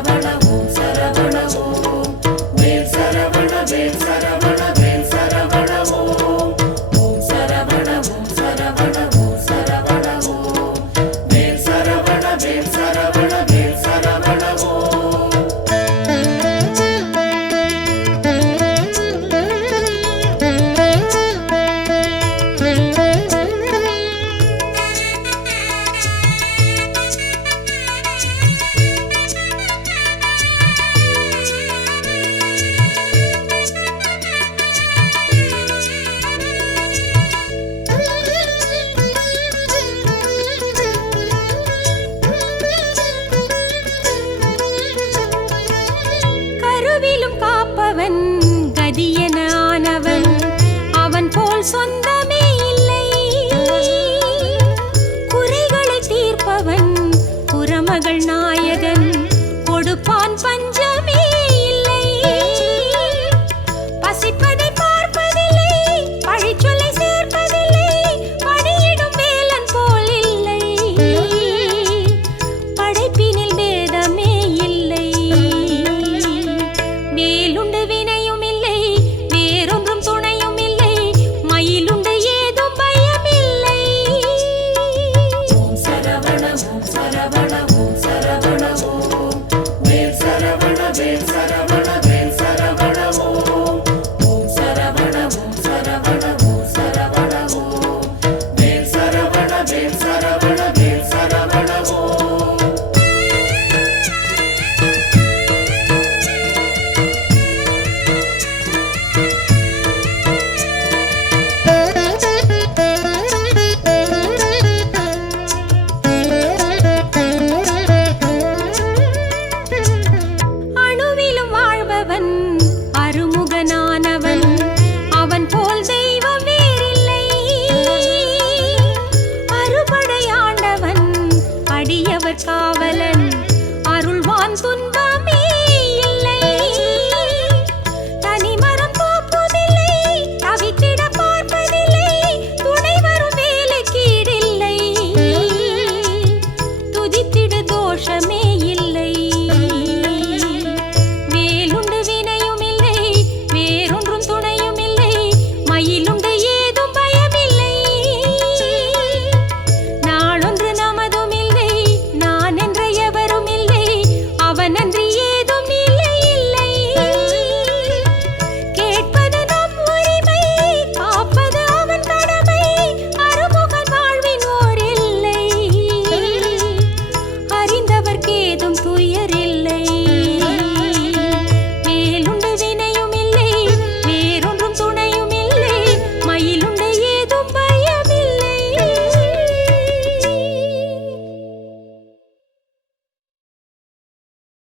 ஓம் சரவண ஓம் சரவண சொந்தமே இல்லை. குறைகளை தீர்ப்பவன் குரமகள்